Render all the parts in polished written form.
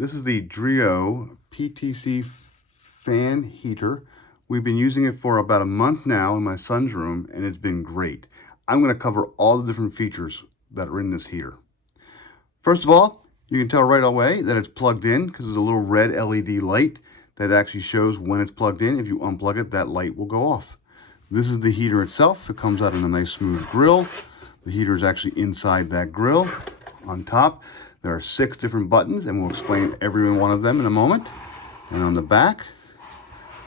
This is the Dreo PTC fan heater. We've been using it for about a month now in my son's room, and it's been great. I'm going to cover all the different features that are in this heater. First of all, you can tell right away that it's plugged in because there's a little red LED light that actually shows when it's plugged in. If you unplug it, that light will go off. This is the heater itself. It comes out in a nice smooth grill. The heater is actually inside that grill. On top, there are 6 different buttons, and we'll explain every one of them in a moment. And on the back,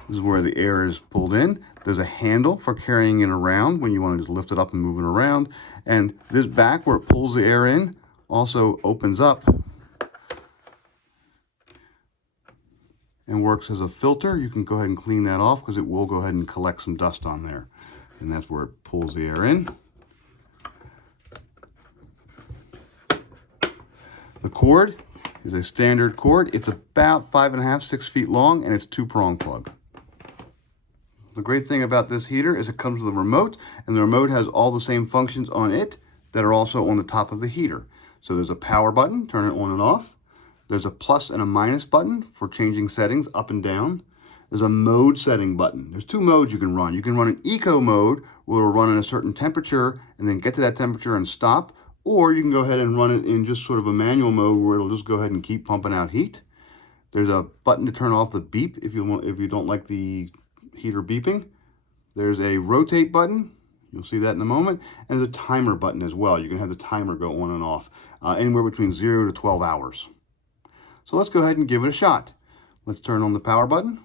this is where the air is pulled in. There's a handle for carrying it around when you want to just lift it up and move it around. And this back, where it pulls the air in, also opens up and works as a filter. You can go ahead and clean that off because it will go ahead and collect some dust on there. And that's where it pulls the air in. The cord is a standard cord. It's about 5.5, 6 feet long, and it's 2-prong plug. The great thing about this heater is it comes with a remote, and the remote has all the same functions on it that are also on the top of the heater. So there's a power button, turn it on and off. There's a plus and a minus button for changing settings up and down. There's a mode setting button. There's 2 modes you can run. You can run an eco mode, where it'll run in a certain temperature and then get to that temperature and stop. Or you can go ahead and run it in just sort of a manual mode where it'll just go ahead and keep pumping out heat. There's a button to turn off the beep if you don't like the heater beeping. There's a rotate button. You'll see that in a moment. And there's a timer button as well. You can have the timer go on and off anywhere between 0 to 12 hours. So let's go ahead and give it a shot. Let's turn on the power button.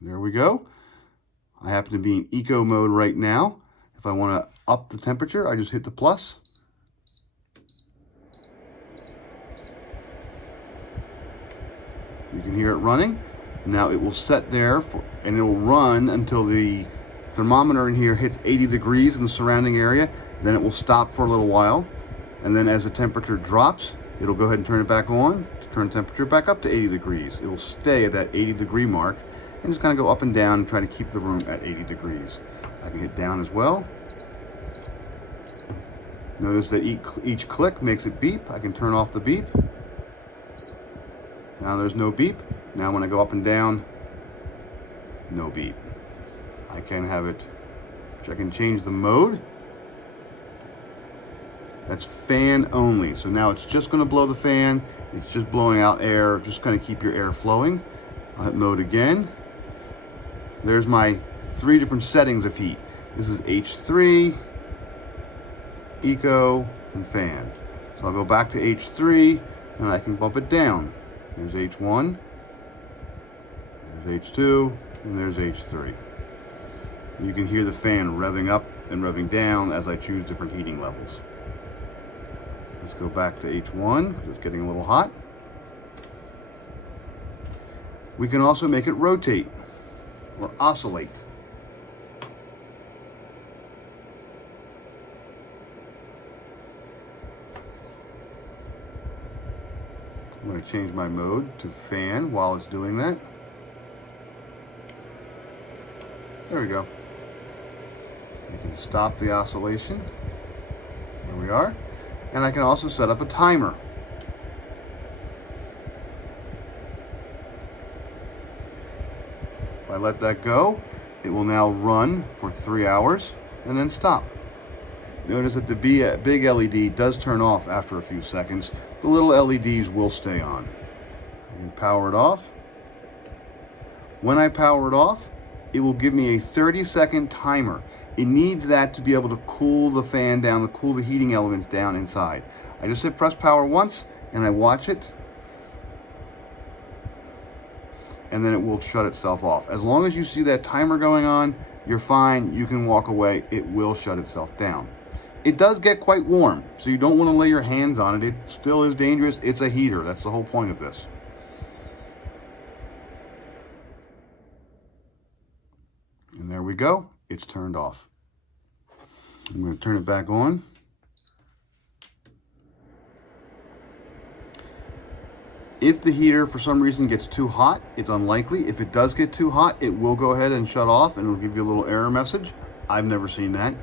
There we go. I happen to be in eco mode right now. If I want to up the temperature, I just hit the plus. You can hear it running. Now it will set there and it will run until the thermometer in here hits 80 degrees in the surrounding area. Then it will stop for a little while. And then as the temperature drops, it'll go ahead and turn it back on to turn the temperature back up to 80 degrees. It will stay at that 80 degree mark and just kind of go up and down and try to keep the room at 80 degrees. I can hit down as well. Notice that each click makes it beep. I can turn off the beep. Now there's no beep. Now when I go up and down, no beep. I can have it, I can change the mode. That's fan only. So now it's just going to blow the fan. It's just blowing out air, just kind of keep your air flowing. I'll hit mode again. There's my 3 different settings of heat. This is H3, Eco, and Fan. So I'll go back to H3 and I can bump it down. There's H1, there's H2, and there's H3. You can hear the fan revving up and revving down as I choose different heating levels. Let's go back to H1, because it's getting a little hot. We can also make it rotate or oscillate. I'm going to change my mode to fan while it's doing that. There we go. You can stop the oscillation. There we are. And I can also set up a timer. If I let that go, it will now run for 3 hours and then stop. Notice that the big LED does turn off after a few seconds. The little LEDs will stay on. I can power it off. When I power it off, it will give me a 30-second timer. It needs that to be able to cool the fan down, to cool the heating elements down inside. I just hit press power once and I watch it, and then it will shut itself off. As long as you see that timer going on, you're fine. You can walk away. It will shut itself down. It does get quite warm, so you don't want to lay your hands on it. It still is dangerous. It's a heater. That's the whole point of this. And there we go. It's turned off. I'm going to turn it back on. If the heater for some reason gets too hot, it's unlikely. If it does get too hot, it will go ahead and shut off and it'll give you a little error message. I've never seen that.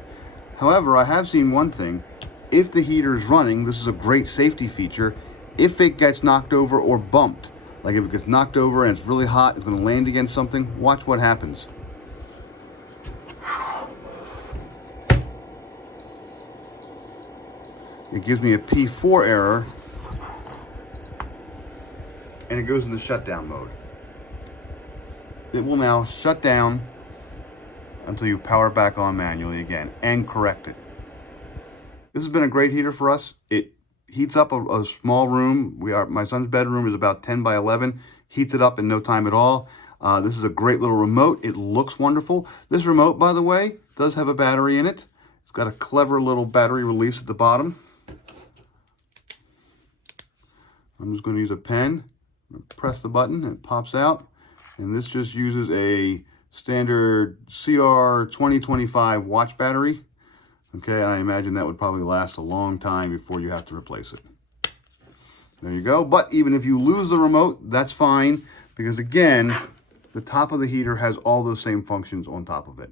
However, I have seen one thing. If the heater is running, this is a great safety feature. if it gets knocked over or bumped, like if it gets knocked over and it's really hot, it's going to land against something, watch what happens. It gives me a P4 error, and it goes into shutdown mode. It will now shut down until you power it back on manually again and correct it. This has been a great heater for us. It heats up a small room. My son's bedroom is about 10 by 11. Heats it up in no time at all. This is a great little remote. It looks wonderful. This remote, by the way, does have a battery in it. It's got a clever little battery release at the bottom. I'm just going to use a pen, press the button, and it pops out. And this just uses a standard CR2025 watch battery. Okay, and I imagine that would probably last a long time before you have to replace it. There you go. But even if you lose the remote, that's fine, because again, the top of the heater has all those same functions on top of it.